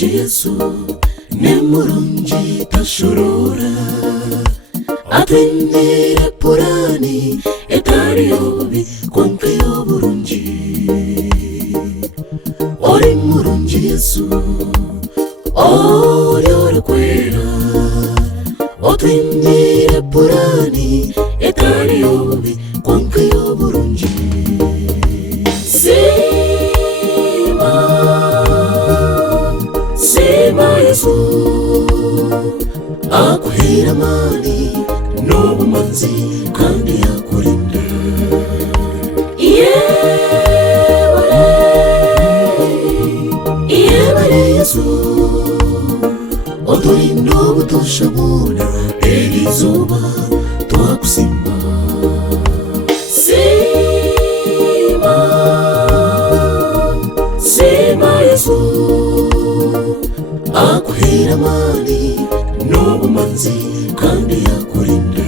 murungi Yesu ne murungi tashorora atwinire purani etari yobi konke yoburungi ori murungi Yesu ori kwera atwinire purani etari yobi konke yoburungi Sema Yesu akuhera mani n'obumanzi kandi akurinda Yebare Yesu oturinda obutushabona erizuba twakusimba Sema Yesu akuhera mani n'obumanzi kandi akurinda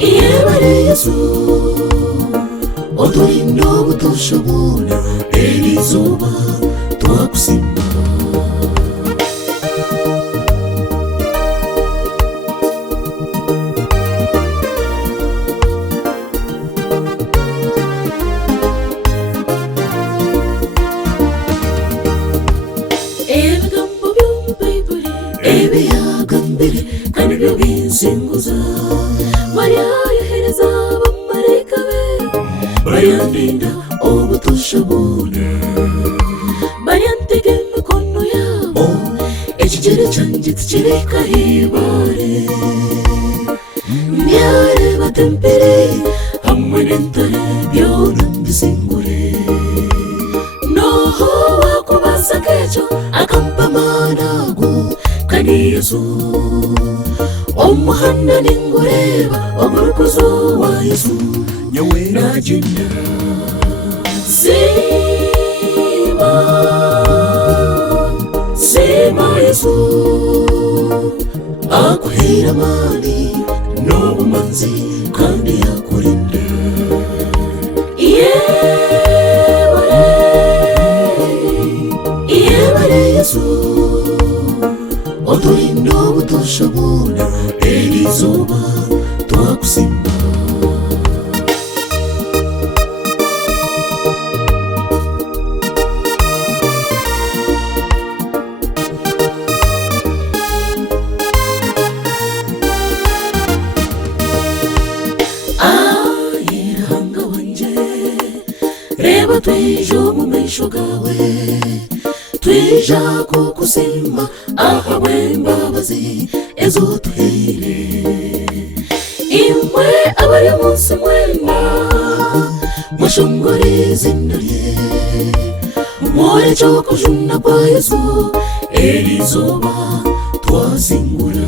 Yebare Yesu oturinda obutushabona erizuba twakusimba ebiyagambire kandi byo binsinguza Maria yohereza abamarayika be bayandinda obutushabona bayantega emikono yabo ekigere cyanjye tikireka Yebare byareba tempere hamwe n'entare byona mbisingure noho wakubaza kecho akampamanago kandi Yesu omuhanda ningureba omurukuzo wa Yesu nyawe nagenda Sema Yesu akuhera mani n'obumanzi kandi akurinda Yebare Yesu oturinda obutushabona erizuba twakusimba Ayiranga wanje reba twejo mu maisho gawe twija kukusima ahabwe imbabazi ezotuhere imwe abari munsi mwena mushongore izina rye mumore cyo kujuna kwa Yesu erizuba twasingura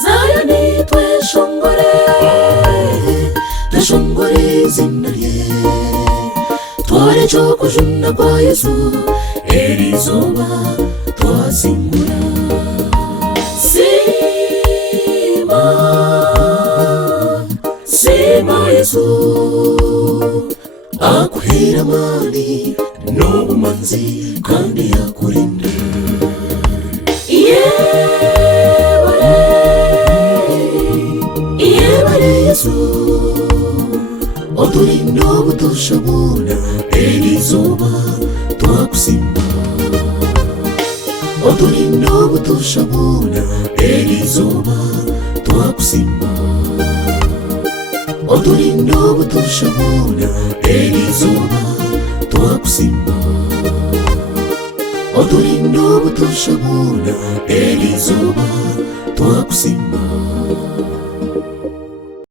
Zion tweshongore izina rye twore cyo kujuna kwa Yesu erizuba twasingura Sema Yesu akuhera mani n'obumanzi kandi akurinda Yebare Yesu oturinda obutushabona erizuba twakusimba oturinda obutushabona erizuba twakusimba oturinda obutushabona erizuba twakusimba oturinda obutushabona erizuba twakusimba